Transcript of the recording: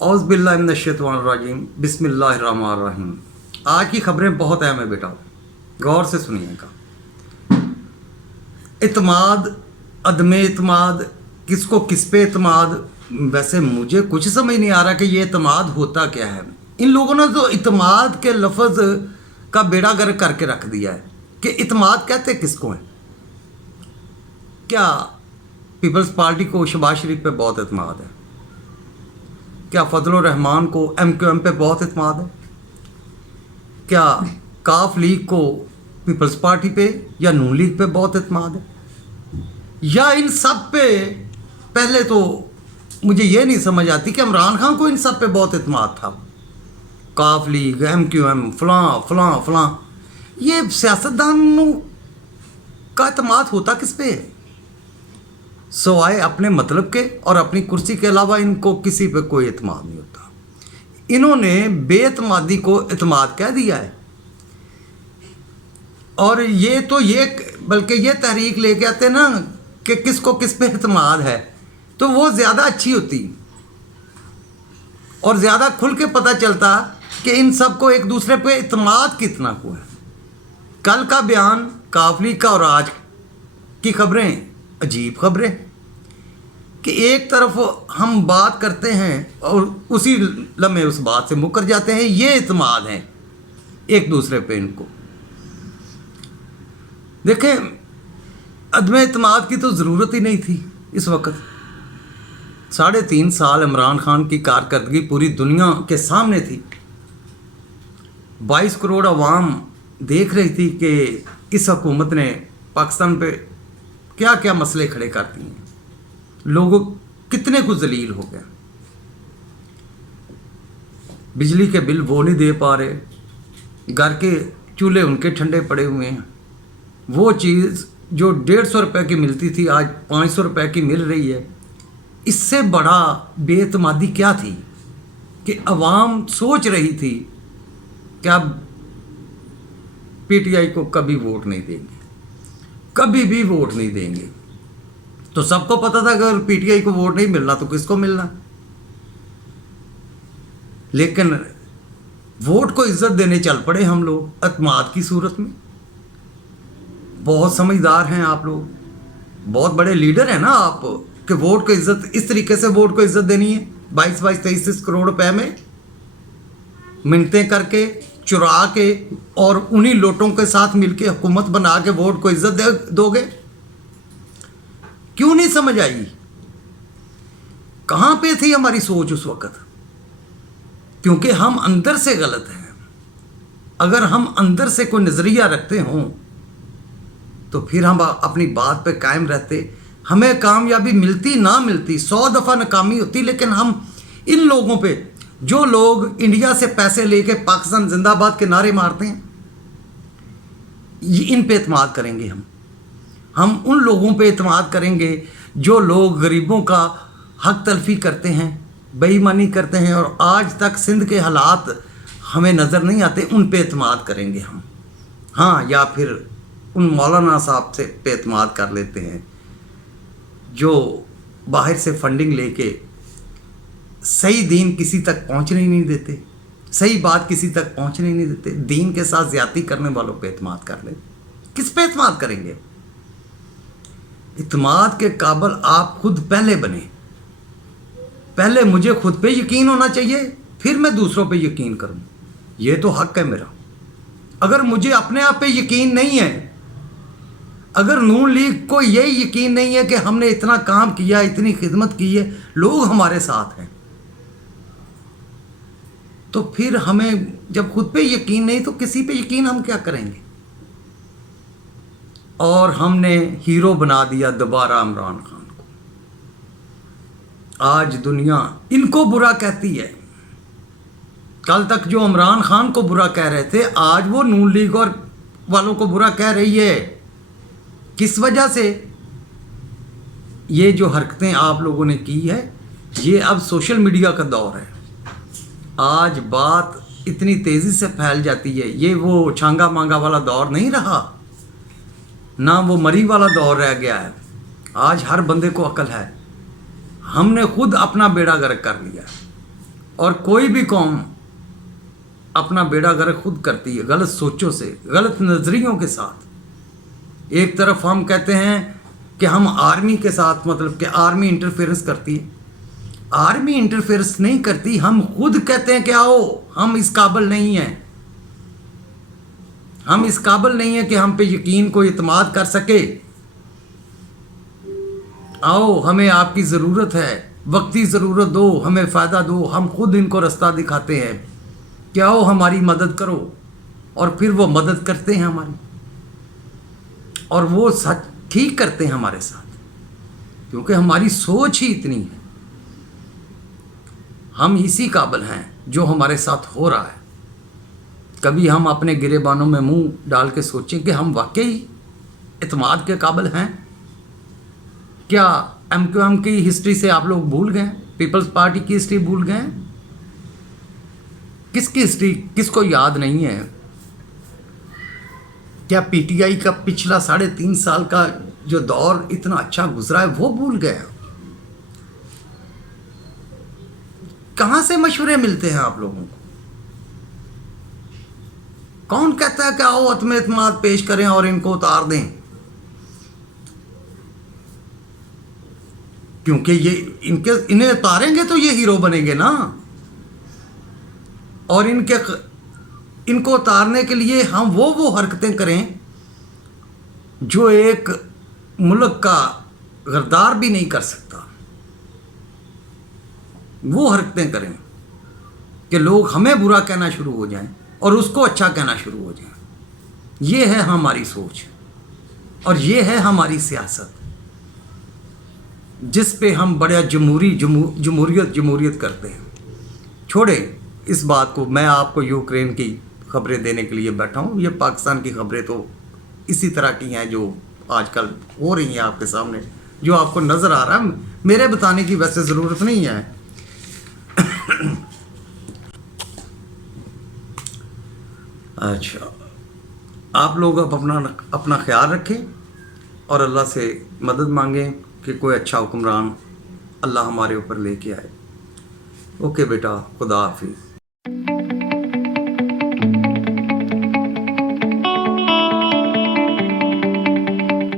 औज़ बिल्लाहि मिनश्शैतानिर्रजीम बिस्मिल्लाहिर्रहमानिर्रहीम। आज की खबरें बहुत अहम है बेटा, गौर से सुनिएगा। इत्माद, अदमे इत्माद, किसको किस पे इत्माद, वैसे मुझे कुछ समझ नहीं आ रहा कि ये इत्माद होता क्या है। इन लोगों ने तो इत्माद के लफ्ज़ का बेड़ा गर्क करके रख दिया है कि इत्माद कहते किसको हैं। क्या पीपल्स पार्टी को शहबाज शरीफ पे बहुत इत्माद है? क्या फजल रहमान को MQM पे बहुत इत्माद है? क्या काफ लीग को पीपल्स पार्टी पे या नून लीग पे बहुत इत्माद है? या इन सब पे? पहले तो मुझे ये नहीं समझ आती कि इमरान खान को इन सब पे बहुत इत्माद था। काफ लीग, MQM, फलां फलां फलां, ये सियासतदानों का इत्माद होता किस पे है? सवाए अपने मतलब के और अपनी कुर्सी के अलावा इनको किसी पे कोई इत्माद नहीं होता। इन्होंने बेइत्मादी को इत्माद कह दिया है। और ये बल्कि ये तहरीक लेके आते ना कि किसको किस पे इत्माद है, तो वो ज़्यादा अच्छी होती और ज़्यादा खुल के पता चलता कि इन सब को एक दूसरे पे इत्माद कितना हुआ है। कल का बयान काफली का और आज की खबरें अजीब खबरें कि एक तरफ हम बात करते हैं और उसी लम्हे उस बात से मुकर जाते हैं। ये इत्माद है एक दूसरे पे। इनको देखें, अदमे इत्माद की तो ज़रूरत ही नहीं थी इस वक्त। 3.5 साल इमरान खान की कारकर्दगी पूरी दुनिया के सामने थी। 22 करोड़ अवाम देख रही थी कि इस हुकूमत ने पाकिस्तान पे क्या क्या मसले खड़े कर दिए हैं। लोगों कितने को जलील हो गया। बिजली के बिल वो नहीं दे पा रहे, घर के चूल्हे उनके ठंडे पड़े हुए हैं। वो चीज़ जो 150 रुपये की मिलती थी आज 500 रुपये की मिल रही है। इससे बड़ा बेइत्मादी क्या थी कि अवाम सोच रही थी कि अब PTI को कभी वोट नहीं देंगे, कभी भी वोट नहीं देंगे। तो सबको पता था अगर PTI को वोट नहीं मिलना तो किसको मिलना। लेकिन वोट को इज्जत देने चल पड़े हम लोग इत्माद की सूरत में। बहुत समझदार हैं आप लोग, बहुत बड़े लीडर हैं ना आप, कि वोट को इज्जत, इस तरीके से वोट को इज्जत देनी है। 22-23 करोड़ रुपए में मिन्नतें करके, चुरा के और उन्हीं लोटों के साथ मिलके हुकूमत बना के वोट को इज्जत दोगे? क्यों नहीं समझ आई? कहाँ पे थी हमारी सोच उस वक्त? क्योंकि हम अंदर से गलत हैं। अगर हम अंदर से कोई नज़रिया रखते हों तो फिर हम अपनी बात पे कायम रहते। हमें कामयाबी मिलती ना मिलती, 100 दफ़ा नाकामी होती, लेकिन हम इन लोगों पे, जो लोग इंडिया से पैसे लेके पाकिस्तान जिंदाबाद के नारे मारते हैं, इन पे इत्माद करेंगे। हम उन लोगों पे इत्माद करेंगे जो लोग गरीबों का हक तलफी करते हैं, बेईमानी करते हैं और आज तक सिंध के हालात हमें नज़र नहीं आते। उन पे इत्माद करेंगे हम। हाँ, या फिर उन मौलाना साहब से पे इत्माद कर लेते हैं जो बाहर से फंडिंग लेके सही दीन किसी तक पहुंचने ही नहीं देते, सही बात किसी तक पहुंचने ही नहीं देते। दीन के साथ ज्यादती करने वालों पे इत्माद कर ले। किस पे इत्माद करेंगे? इत्माद के काबिल आप खुद पहले बने। पहले मुझे खुद पे यकीन होना चाहिए, फिर मैं दूसरों पे यकीन करूं। ये तो हक है मेरा। अगर मुझे अपने आप पे यकीन नहीं है, अगर नून लीग को यही यकीन नहीं है कि हमने इतना काम किया, इतनी खिदमत की है, लोग हमारे साथ हैं, तो फिर हमें जब खुद पे यकीन नहीं तो किसी पे यकीन हम क्या करेंगे? और हमने हीरो बना दिया दोबारा इमरान खान को। आज दुनिया इनको बुरा कहती है। कल तक जो इमरान खान को बुरा कह रहे थे, आज वो नून लीग और वालों को बुरा कह रही है। किस वजह से? ये जो हरकतें आप लोगों ने की है, ये अब सोशल मीडिया का दौर है। आज बात इतनी तेज़ी से फैल जाती है। ये वो छांगा मांगा वाला दौर नहीं रहा, ना वो मरी वाला दौर रह गया है। आज हर बंदे को अकल है। हमने खुद अपना बेड़ा गर्क कर लिया। और कोई भी कौम अपना बेड़ा गर्क खुद करती है, गलत सोचों से, गलत नज़रियों के साथ। एक तरफ हम कहते हैं कि हम आर्मी के साथ, मतलब कि आर्मी इंटरफेरेंस करती है। आर्मी इंटरफेरेंस नहीं करती, हम खुद कहते हैं कि आओ हम इस काबिल नहीं हैं, हम इस काबिल नहीं हैं कि हम पे यकीन को इत्माद कर सके। आओ हमें आपकी ज़रूरत है, वक्ती ज़रूरत दो, हमें फ़ायदा दो। हम खुद इनको रास्ता दिखाते हैं कि आओ हमारी मदद करो, और फिर वो मदद करते हैं हमारी, और वो सच ठीक करते हैं हमारे साथ, क्योंकि हमारी सोच ही इतनी है। हम इसी काबिल हैं जो हमारे साथ हो रहा है। कभी हम अपने गिरेबानों में मुंह डाल के सोचें कि हम वाकई इत्माद के काबिल हैं। क्या MQM की हिस्ट्री से आप लोग भूल गए? पीपल्स पार्टी की हिस्ट्री भूल गए? किसकी हिस्ट्री किसको याद नहीं है? क्या PTI का पिछला 3.5 साल का जो दौर इतना अच्छा गुजरा है वो भूल गए? कहाँ से मशवरे मिलते हैं आप लोगों को? कौन कहता है कि आओ अत्म इत्माद पेश करें और इनको उतार दें? क्योंकि ये इन्हें उतारेंगे तो ये हीरो बनेंगे ना। और इनको उतारने के लिए हम वो हरकतें करें जो एक मुल्क का गद्दार भी नहीं कर सकता। वो हरकतें करें कि लोग हमें बुरा कहना शुरू हो जाएं और उसको अच्छा कहना शुरू हो जाए। ये है हमारी सोच और ये है हमारी सियासत, जिस पे हम बड़ा जमहूरियत करते हैं। छोड़े इस बात को, मैं आपको यूक्रेन की खबरें देने के लिए बैठा हूँ। ये पाकिस्तान की खबरें तो इसी तरह की हैं जो आजकल हो रही हैं आपके सामने, जो आपको नज़र आ रहा है। मेरे बताने की वैसे ज़रूरत नहीं है। अच्छा, आप लोग अब अपना ख्याल रखें और अल्लाह से मदद मांगें कि कोई अच्छा हुक्मरान अल्लाह हमारे ऊपर लेके आए। ओके बेटा, खुदा हाफिज़।